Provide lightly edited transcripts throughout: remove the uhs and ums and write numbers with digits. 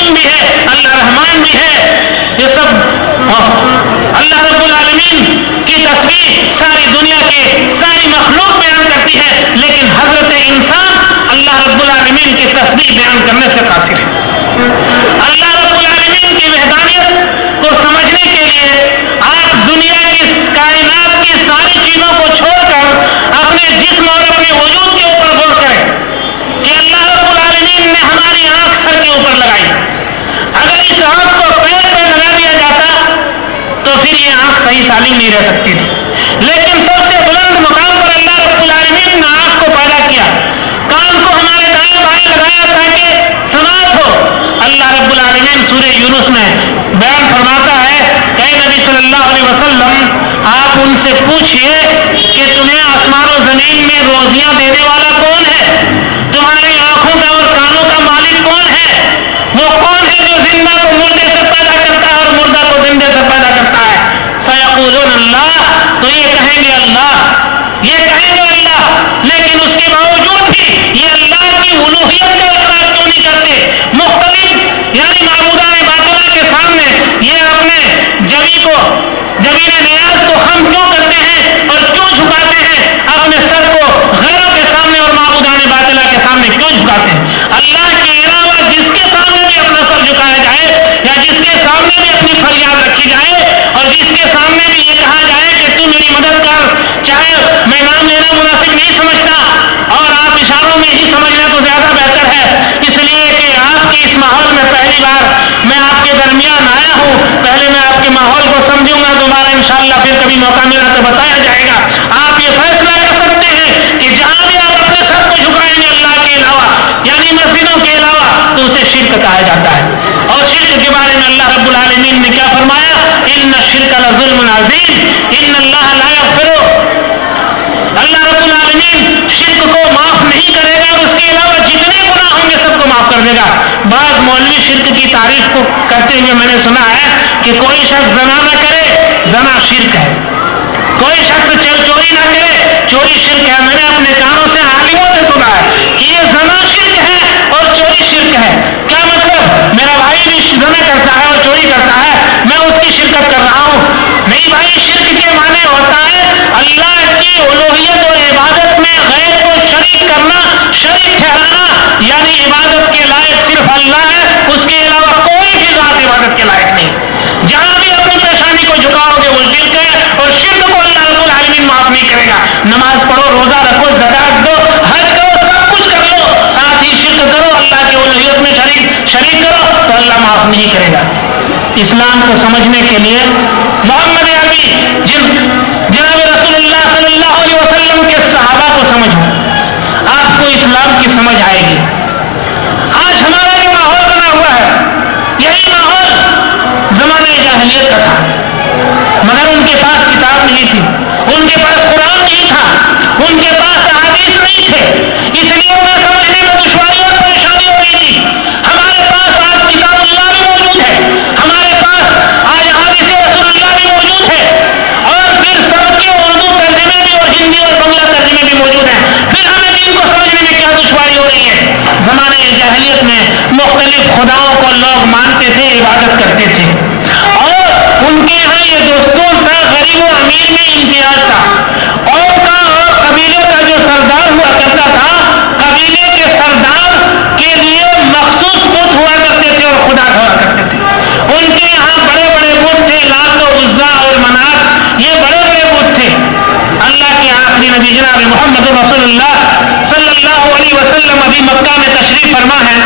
رحیم بھی ہے، اللہ رحمان بھی ہے. یہ سب اللہ رب العالمین کی تصویر ساری دنیا کے ساری مخلوق بیان کرتی ہے، لیکن حضرت انسان اللہ رب العالمین کی تصویر بیان کرنے سے قاصر ہے. اللہ رب العالمین کی وحدانیت کو سمجھنے کے لیے آپ دنیا کی کائنات کی ساری چیزوں کو چھوڑ کر اپنے جسم اور اپنے وجود کے اوپر غور کریں کہ اللہ رب العالمین نے ہماری آنکھ سر کے اوپر لگائی. اگر اس آنکھ کو پیر پہ لگا دیا جاتا تو پھر یہ آنکھ صحیح سالم نہیں رہ سکتی تھی. لیکن سب سے بلند مقام پر اللہ رب العالمین نے آنکھ کو پیدا کیا، کان کو ہمارے دائیں بائیں لگایا تاکہ سماعت ہو. اللہ رب العالمین سورہ یونس میں بیان فرماتا ہے کہ اے نبی صلی اللہ علیہ وسلم آپ ان سے پوچھئے کہ تمہیں آسمان و زمین میں روزیاں دینے والا کون ہے؟ تمہاری آنکھوں کا اور کانوں کا مالک کون ہے؟ وہ کون ہے جو زندہ کو مردے سے پیدا کرتا ہے اور مردہ کو زندے سے پیدا کرتا ہے؟ سیقولون اللہ، تو یہ کہیں گے اللہ، یہ کہیں گے اللہ. لیکن اس کے باوجود بھی یہ اللہ کی الوہیت کا اقرار کیوں نہیں کرتے؟ مختلف یعنی معبودان باطلہ کے سامنے یہ اپنے جبین نیاز کو ہم کیوں کرتے ہیں اور کیوں جھکاتے ہیں؟ اپنے سر کو غیروں کے سامنے اور معبودان باطلہ کے سامنے کیوں جھکاتے ہیں؟ اللہ کے علاوہ جس کے سامنے بھی اپنا سر جھکایا جائے یا جس کے سامنے بھی اپنی فریاد رکھی جائے اور جس کے سامنے بھی یہ کہا جائے کہ تو میری مدد کر، چاہے میں نام لینا مناسب نہیں سمجھتا اور آپ اشاروں میں ہی سمجھنا تو زیادہ بہتر ہے، اس لیے کہ آپ کے اس ماحول میں پہلی بار میں آپ کے درمیان آیا ہوں. پہلے میں آپ کے ماحول کو سمجھوں گا، دوبارہ انشاءاللہ پھر کبھی موقع ملا تو بتایا جائے گا. آپ یہ فیصلہ کر سکتے ہیں کہ جہاں بھی آپ اپنے سر کو جھکائیں گے اللہ کے علاوہ یعنی مسجدوں کے علاوہ تو اسے شرک کہا جاتا ہے. اور شرک کے بارے میں اللہ رب العالمین نے کیا فرمایا؟ ان الشرک لظلم عظیم ان اللہ لا یغفر. اللہ رب العالمین شرک کو معاف نہیں کرے گا اور اس کے علاوہ جتنے گناہ ہوں گے سب کو معاف کر دے گا. بعض مولوی شرک کی تعریف کو کرتے ہوئے میں نے سنا ہے کہ کوئی شخص زنا نہ کرے، زنا شرک ہے. کوئی شخص چوری نہ کرے، چوری شرک ہے. میں نے اپنے کانوں سے عالموں سے سنا ہے کہ یہ زنا شرک ہے اور چوری شرک ہے. کیا مطلب؟ میرا بھائی بھی زنا کرتا ہے اور چوری کرتا ہے، میں اس کی شرکت کر رہا ہوں. نہیں بھائی، شرک کے معنی ہوتا ہے اللہ کی الوہیت اور عبادت میں غیر کو شریک کرنا، شریک ٹھہرانا، یعنی عبادت کے لائق صرف اللہ ہے، اس کے علاوہ کوئی بھی ذات عبادت کے لائق نہیں. جہاں بھی اپنی پریشانی کو جھکاؤ گے وہ شرک ہے اور شرک کو اللہ رب العالمین معاف نہیں کرے گا. نماز پڑھو، روزہ رکھو، زکات دو، حج کرو، سب کچھ کر لو، ساتھ ہی شرک کرو، اللہ کی الوہیت میں شریک کرو تو اللہ معاف نہیں کرے گا. اسلام کو سمجھنے کے لیے محمد عربی جناب رسول اللہ صلی اللہ علیہ وسلم کے صحابہ کو سمجھو، آپ کو اسلام کی سمجھ آئے گی. آج ہمارا یہ ماحول بنا ہوا ہے، یہی ماحول زمانے جاہلیت کا تھا، مگر ان کے پاس کتاب نہیں تھی، ان کے پاس قرآن نہیں تھا، ان کے پاس احادیث نہیں تھے، اس لیے انہیں سمجھنے میں دشواری اور پریشانی ہو رہی تھی. ہمارے پاس آج کتاب اللہ بھی موجود ہے، ہمارے پاس آج احادیث رسول اللہ بھی موجود ہے، اور پھر سب کے اردو ترجمے بھی اور ہندی اور بنگلہ ترجمے بھی موجود ہیں. پھر ہمیں دین کو سمجھنے میں کیا دشواری ہو رہی ہے؟ زمانے جاہلیت میں مختلف خداؤں کو لوگ مانتے تھے، عبادت کرتے تھے، اور ان کے یہاں یہ دوستوں کا غریب و امیر میں امتیاز تھا. قوم کا اور قبیلے کا جو سردار ہوا کرتا تھا، قبیلے کے سردار کے لیے مخصوص بت ہوا کرتے تھے اور خدا ہوا کرتے تھے. ان کے یہاں بڑے بڑے بت تھے، لات و عزا اور منات، یہ بڑے بڑے بت تھے. اللہ کے آخری نبی جناب محمد رسول اللہ صلی اللہ علیہ وسلم ابھی مکہ میں تشریف فرما ہے.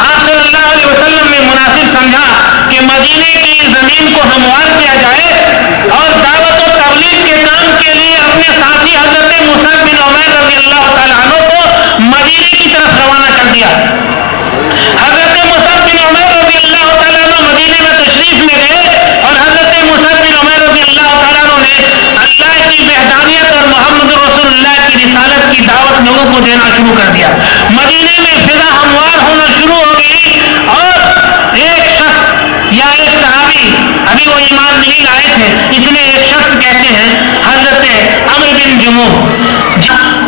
آپ صلی اللہ علیہ وسلم نے مناسب سمجھا کہ مدینے کی زمین کو ہموار کیا جائے اور دعوت و تبلیغ کے کام کے لیے اپنے ساتھی حضرت مصعب بن عمیر رضی اللہ تعالیٰ عنہ کو مدینے کی طرف روانہ کر دیا. حضرت مصعب بن عمیر رضی اللہ تعالیٰ عنہ مدینے میں تشریف لے گئے اور حضرت مصعب بن عمیر رضی اللہ تعالیٰ عنہ نے اللہ کی وحدانیت اور محمد رسول اللہ کی رسالت کی دعوت لوگوں کو دینا شروع کر دیا. مدینے میں فضا ہموار ہونا شروع ہو گئی اور ایک شخص یا ایک صحابی، ابھی وہ ایمان نہیں لائے تھے، اس لیے ایک شخص کہتے ہیں حضرت عمرو بن جموح،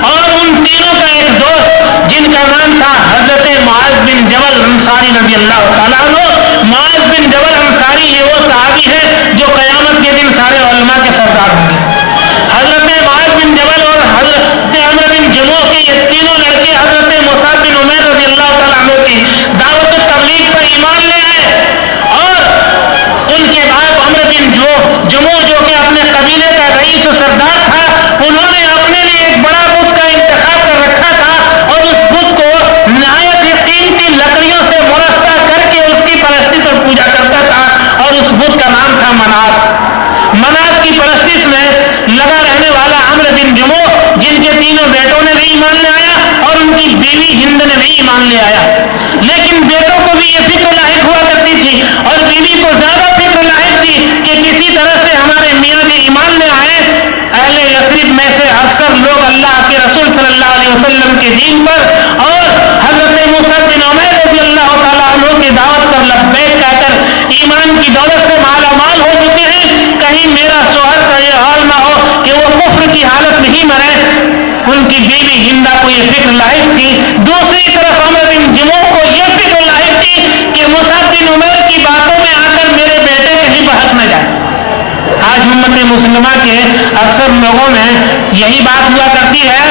اور ان تینوں کا ایک دوست جن کا نام تھا حضرت معاذ بن جبل انصاری رضی اللہ تعالیٰ تعالیٰ عنہ معاذ بن جبل انصاری یہ وہ صحابی ہے جو قیامت کے دن سارے علماء کے سردار ہوں گے. حضرت معاذ بن جبل اور حضرت عمرو بن جموح کے یہ تینوں لڑکے حضرت مصعب بن عمیر رضی اللہ تعالیٰ عنہ کی دعوت تبلیغ پر ایمان لے آئے اور ان کے بعد عمرو بن جموح جو کہ اپنے قبیلے کا رئیس و سردار تھا انہوں نے اپنے لیے ایک بڑا بت کا انتخاب کر رکھا تھا اور اس بت کو نہایت ہی قیمتی لکڑیوں سے مرصع کر کے اس کی پرستش اور پوجا کرتا تھا اور اس بت کا نام تھا منات کی پرستش میں لگا رہنے والا عمرو بن جموح جن کے تینوں بیٹوں نے بھی ایمان لے آیا اور ان کی بیوی ہند نے بھی ایمان لے آیا. لیکن بیٹوں کو بھی یہ فکر لاحق ہوا کرتی تھی اور بیوی کو زیادہ فکر لاحق تھی کہ کسی طرح سے ہمارے میاں بھی ایمان لے آئے. اہل یثرب میں سے اکثر لوگ اللہ کے رسول صلی اللہ علیہ وسلم کے دین پر اور حضرت مصعب بن عمیر رضی اللہ تعالیٰ عنہ کی دعوت پر لبیک کہہ کر ایمان کی دولت سے مالا مال ہو چکے ہیں. کہیں میرا شوہر کا یہ حال نہ ہو کہ وہ کفر کی حالت میں ہی مرے. ان کی بیوی ہندا کو یہ فکر لاحق تھی. دوسری طرف عمرو بن جموح کو یہ فکر لاحق تھی کہ مصعب بن عمیر کی باتوں میں آ کر میرے بیٹے کہیں بہک نہ جائے. آج امت مسلمہ کے اکثر لوگوں میں یہی بات ہوا کرتی ہے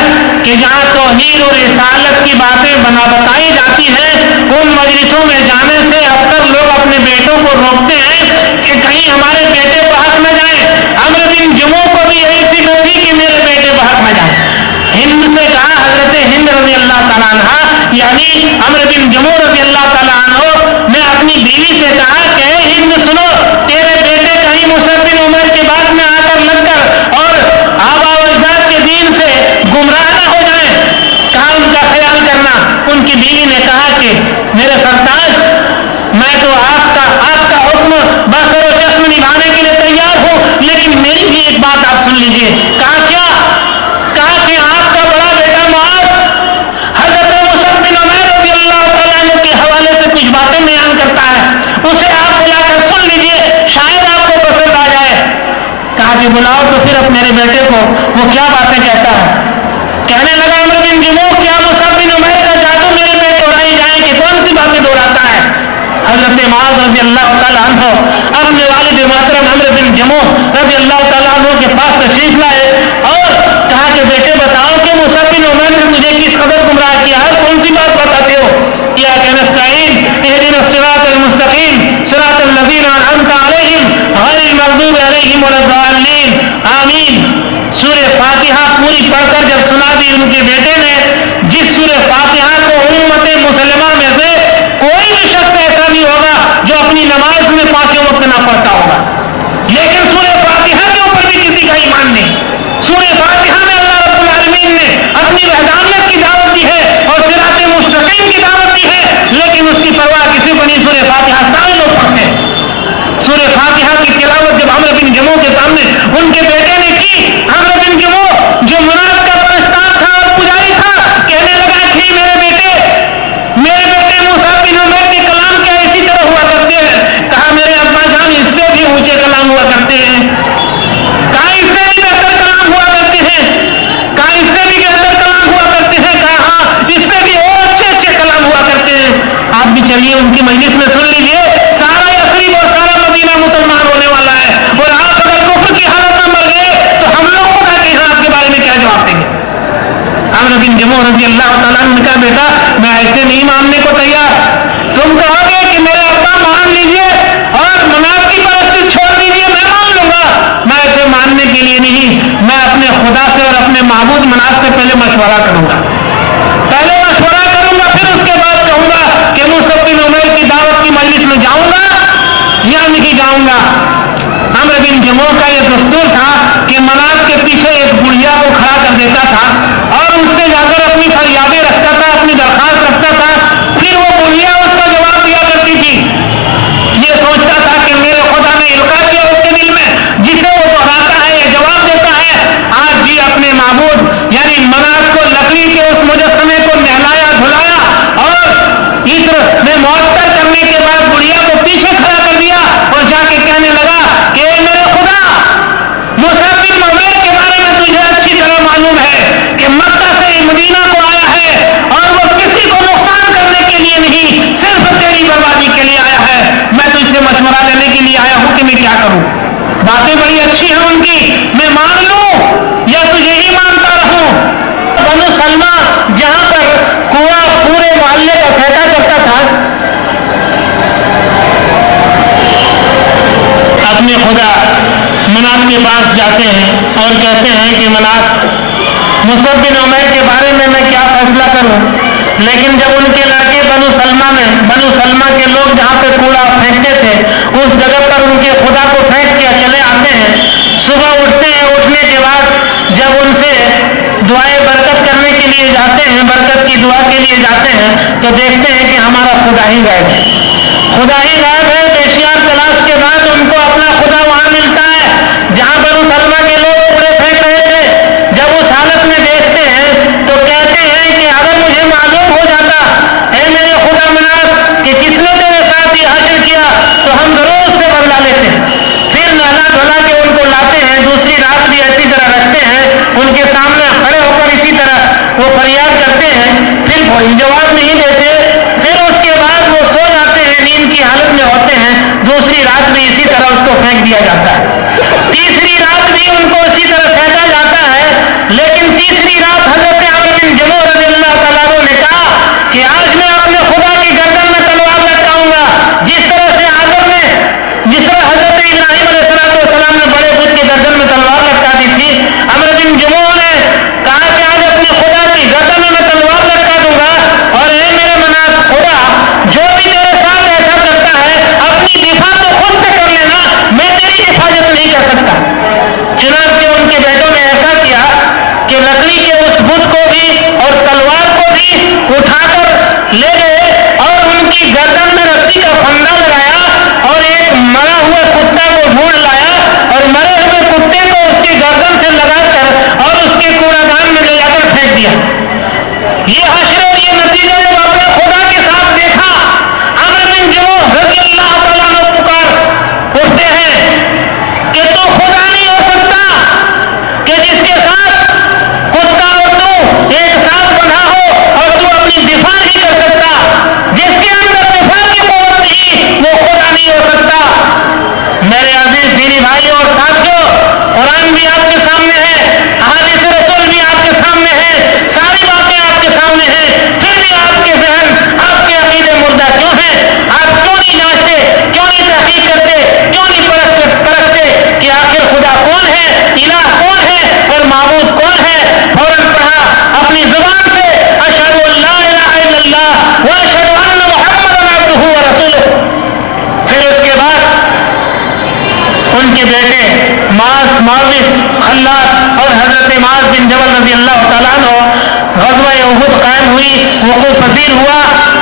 کہ جہاں توحید اور رسالت کی باتیں بتائی جاتی ہیں ان مجلسوں میں جانے سے اکثر لوگ اپنے بیٹوں کو روکتے ہیں کہ کہیں ہمارے بیٹے بہک نہ جائیں. عمرو بن جموح کو بھی یہی فکر تھی کہ میرے بیٹے بہک نہ جائیں. ہند سے کہا حضرت ہند رضی اللہ تعالیٰ عنہ یعنی عمرو بن جموح رضی اللہ تعالیٰ عنہ نے اپنی بیوی سے کہا کہ ہند سنو تیرے بیٹے کہیں مصعب بن عمیر کے بات میں آ کر لگ کر اور آبا و اجداد کے دین سے گمراہ نہ ہو جائیں. کہا ان کا خیال کرنا. ان کی بیوی نے کہا کہ میرے سرتاج میں تو آپ کا حکم بسر و چشم نبھانے کے لیے تیار ہوں لیکن میری بھی ایک بات آپ سن لیجئے. کہا کیا؟ کہا کہ آپ کا بڑا بیٹا معاذ حضرت مصعب بن عمیر رضی اللہ تعالیٰ عنہ کے حوالے سے کچھ باتیں بیان کرتا ہے. اسے آپ بلا کر سن لیجئے شاید آپ کو پسند آ جائے. کہا کہ بلاؤ تو پھر اب میرے بیٹے کو وہ کیا باتیں کہتا ہے. کہنے لگا عمرو بن جموح کیا مصعب بن عمیر کا جادو میرے پہ دوہرائی جائیں کہ کون سی باتیں دوہراتا ہے. حضرت معاذ رضی اللہ تعالیٰ عنہ اپنے والد محترم عمرو بن جموح رضی اللہ تعالیٰ عنہ کے پاس تشریف لائے اور کہا کہ بیٹے بتاؤ کہ مصعب بن عمیر نے مجھے کس قدر گمراہ کیا ہے کون سی بات بتاتے ہو. یا کہ نستعین اهدنا الصراط المستقیم صراط الذین انعمت علیہم غیر المغضوب علیہم ولا الضالین آمین. سورہ فاتحہ پوری پڑھ کر جب سنا دی ان کے بیٹے نے جس سورہ فاتحہ کو امت مسلمہ میں سے کوئی بھی شخص ایسا نہیں ہوگا جو اپنی نماز میں پانچوں وقت نہ پڑھتا ہوگا لیکن سورہ فاتحہ کے اوپر بھی کسی کا ایمان نہیں. سورہ فاتحہ میں اللہ رب العالمین نے اپنی وحدانیت کی دعوت دی ہے اور صراط مستقیم کی دعوت دی ہے لیکن اس کی پرواہ کسی کو نہیں. سورہ فاتحہ سارے لوگ پڑھتے ہیں. سورہ فاتحہ کی تلاوت جب عمرو بن جموح کے سامنے ان کے بیٹے نے کی عمرو بن جموح جو منات کا پرستار تھا اور پجاری تھا کہنے لگا کہ میرے بیٹے مصعب بن عمیر کے کلام کیا اسی طرح ہوا کرتے ہیں. کہا میرے ابا جان اس سے بھی اونچے کلام ہوا کرتے ہیں. کہا اس سے بھی بہتر کلام ہوا کرتے ہیں. کہا اس سے بھی بہتر کلام ہوا کرتے ہیں. کہا ہاں اس سے بھی اور اچھے کلام ہوا کرتے ہیں. آپ بھی چلیے ان کی مجلس میں سن لیجیے. سارا یثرب اور سارا مدینہ مسلمان ہونے والا ہے اور آپ اگر کفر کی حالت میں مر گئے تو ہم لوگ کو کہ ہاں آپ کے بارے میں کیا جواب دیں گے. عمرو بن جموح رضی اللہ تعالیٰ عنہ نے کہا بیٹا میں ایسے نہیں ماننے کو تیار. تم کہو گے کہ میرے ابا مان لیجئے اور منات کی پرستش چھوڑ دیجئے میں مان لوں گا. میں ایسے ماننے کے لیے نہیں. میں اپنے خدا سے اور اپنے معبود منات سے پہلے مشورہ کروں گا. پھر اس کے بعد کہوں گا کہ مصعب بن عمیر کی دعوت کی مجلس میں جاؤں گا یا نہیں جاؤں گا. عمرو بن جموح کا یہ دستور تھا کہ منات کے پیچھے ایک بڑھیا کو کھڑا کر دیتا تھا اور اس سے جا کر اپنی فریادیں رکھتا تھا اپنی درخواست رکھتا تھا. پھر وہ بڑھیا اس کا جواب دیا کرتی تھی. یہ سوچتا تھا کہ میرے خدا نے القا کیا اس کے دل میں جسے وہ دہراتا ہے یہ جواب دیتا ہے. آج بھی اپنے معبود یعنی منات کو لکڑی کے اس مجسمے کو نہلایا دھلایا اور عطر میں معطر کرنے کے بعد بڑھیا کو پیچھے کھڑا کر دیا اور جا کے کہنے لگا کہ میرے خدا مصعب بن عمیر کروں. لیکن جب ان کے لڑکے بنو سلمہ کے لوگ جہاں پہ کوڑا پھینکتے تھے اس جگہ پر ان کے خدا کو پھینک کے چلے آتے ہیں. صبح اٹھتے ہیں, اٹھنے کے بعد جب ان سے دعائیں برکت کرنے کے لیے جاتے ہیں, برکت کی دعا کے لیے جاتے ہیں, تو دیکھتے ہیں کہ ہمارا خدا ہی غائب ہے. خدا ہی غائب ہے. بے تلاش کے بعد ان کو اپنا خدا وہاں ملتا ہے جہاں بنو سلمہ کے لوگ کوڑے پھینک رہے تھے. جب اس حالت میں دیکھتے ہیں تو کہتے ہیں کہ اگر مجھے معلوم ہو جاتا اے میرے خدا منات کہ کس نے تیرے ساتھ یہ حاصل کیا تو ہم ضرور اس سے بدلا لیتے ہیں. پھر نہلا دھلا کے ان کو لاتے ہیں. دوسری رات بھی ایسی طرح رکھتے ہیں, ان کے سامنے کھڑے ہو کر اسی طرح وہ فریاد کرتے ہیں. پھر جواب نہیں دیتے. پھر اس کے بعد وہ سو جاتے ہیں, نیند کی حالت میں ہوتے ہیں. دوسری رات بھی اسی طرح اس کو پھینک دیا جاتا ہے. تیسری رات بھی ان کو اسی طرح پھینکا جاتا ہے. لیکن تیسری رات حضرت عمرو بن جموح رضی اللہ تعالیٰ عنہ نے کہا کہ آج میں اپنے خدا کی گردن میں تلوار لٹکاؤں گا. جس طرح سے حضرت ابراہیم علیہ السلام نے بڑے بت کی گردن میں تلوار لٹکا دی تھی, عمرو بن جموح نے کہا کہ آج اپنے خدا کی گردن میں تلوار لٹکا دوں گا. اور اے میرے منات خدا, جو بھی میرے ساتھ ایسا کرتا ہے اپنی دفاع تو خود سے کر لینا, میں تیری حفاظت نہیں کر سکتا. چنانچہ ان کے بیٹوں نے ایسا کیا کہ لکڑی کے اس بت کو بھی اور تلوار کو بھی اٹھا کر لے گئے اور ان کی گردن میں رسی کا پھندا لگایا اور ایک مرا ہوا کتا کو ڈھونڈ لایا اور مرے ہوئے کتے کو اس کی گردن سے لگا کر اور اس کے کوڑا دان میں لے جا کر پھینک دیا. یہ حشر اور یہ نتیجہ جب اپنے خدا کے ساتھ دیکھا, عمرو بن جموح رضی اللہ تعالیٰ عنہ پکار اٹھتے ہیں کہ تو خدا نہیں ہو سکتا کہ جس کے ساتھ کتا اور تو ایک ساتھ بندھا ہو اور تو اپنی دفاع نہیں کر سکتا. جس کے اندر دفاع کی قوت نہیں وہ خدا نہیں ہو سکتا. میرے عزیز دینی بھائی اور ساتھیوں, قرآن بھی آپ کے سامنے ہے, احادیث رسول بھی آپ کے سامنے ہے, ساری باتیں آپ کے سامنے ہیں. پھر بھی آپ کے ذہن, آپ کے عقیدے مردہ کیوں ہیں؟ آپ کیوں نہیں جانچتے, کیوں نہیں تحقیق کرتے, کیوں نہیں پرکھتے کہ آخر خدا کون ہے, الہ کون ہے اور معبود کون ہے؟ فوراً کہا اپنی زبان سے اشہد ان لا الہ الا اللہ و اشہد ان محمدا عبدہ و رسولہ. پھر اس کے بعد ان کے بیٹے معاذ خلاد اور حضرت معاذ بن جبل رضی اللہ تعالیٰ عنہ غزوہ احد قائم ہوئی, وقوع پذیر ہوا.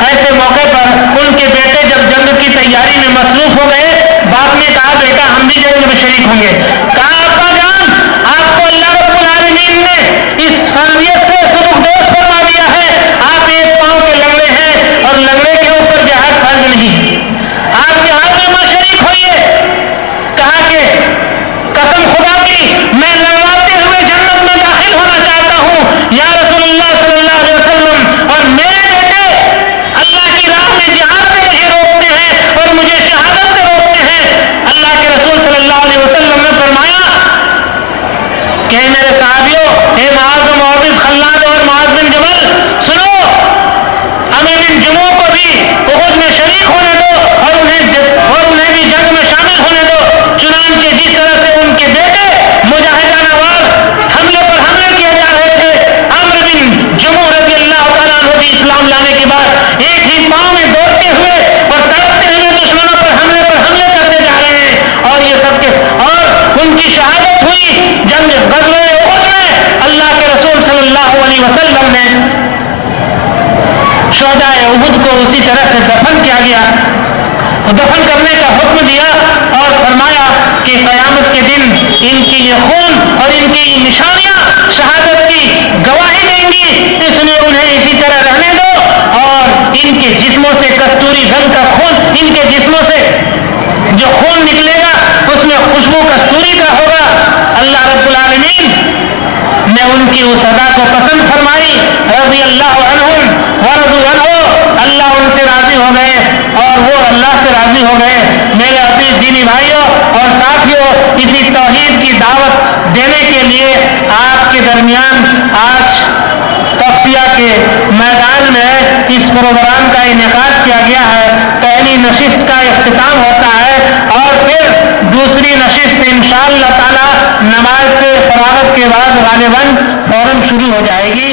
ایسے موقع پر ان کے بیٹے جب جنگ کی تیاری میں مصروف ہو گئے, باپ نے کہا بیٹا ہم بھی جنگ میں شریک ہوں گے. کہا ابا جان آپ کو اللہ رب العالمین نے اس فرضیت سے سبکدوش فرما دیا ہے. آپ ایک پاؤں کے لنگڑے ہیں اور لنگڑے کے اوپر جہاد فرض نہیں, آپ جہاد میں مت شریک ہوئیے. کہا کہ قسم خدا کی میں لڑواتے ہوئے جنت میں داخل ہونا چاہتا ہوں یا رسول اللہ صلی اللہ علیہ وسلم, اور میرے بیٹے اللہ کی راہ میں جہاد سے مجھے روکتے ہیں اور مجھے شہادت سے روکتے ہیں. اللہ کے رسول صلی اللہ علیہ وسلم نے فرمایا کہ میرے صحابیوں, اے معاذ و معاوض خلاد اور معاذ بن جبل, سنو, عمرو بن جموح کو بھی احد میں شریک ہونے دو اور انہیں بھی جنگ میں شامل ہونے دو. چنانچہ جس طرح سے ان کے بیٹے مجاہدانہ وار حملے پر حملے کیے جا رہے تھے, عمرو بن جموح رضی اللہ تعالیٰ عنہ بھی اسلام لانے کے بعد ایک ہی پاؤں میں دوڑتے ہوئے اور تڑپتے ہوئے دشمنوں پر حملے کرتے جا رہے ہیں. اور یہ سب کے اور ان کی شہادت ہوئی جنگ غزوہ احد میں. اللہ کے رسول صلی اللہ علیہ وسلم نے شہداء احد کو اسی طرح سے دفن کیا گیا, دفن کرنے کا حکم دیا اور فرمایا کہ قیامت کے دن ان کی یہ خون اور ان کی نشانیاں شہادت کی گواہی دیں گی, اس لیے انہیں اسی طرح رہنے دو. اور ان کے جسموں سے کستوری رنگ کا خون, ان کے جسموں سے جو خون نکلے گا اس میں خوشبو کستوری کا ہوگا. اللہ رب العالمین نے ان کی اس ادا کو پسند فرمائی, رضی اللہ عنہم ورضوا عنہ, اللہ ان سے راضی ہو گئے اور وہ اللہ سے راضی ہو گئے. میرے عزیز دینی بھائیوں اور ساتھیوں, اسی توحید کی دعوت دینے کے لیے آپ کے درمیان آج تفسیہ کے میدان میں اس پروگرام کا انعقاد کیا گیا ہے. پہلی نشست کا اختتام ہوتا ہے اور پھر دوسری نشست انشاءاللہ تعالی نماز سے فراغت کے بعد غالباً فوراً شروع ہو جائے گی.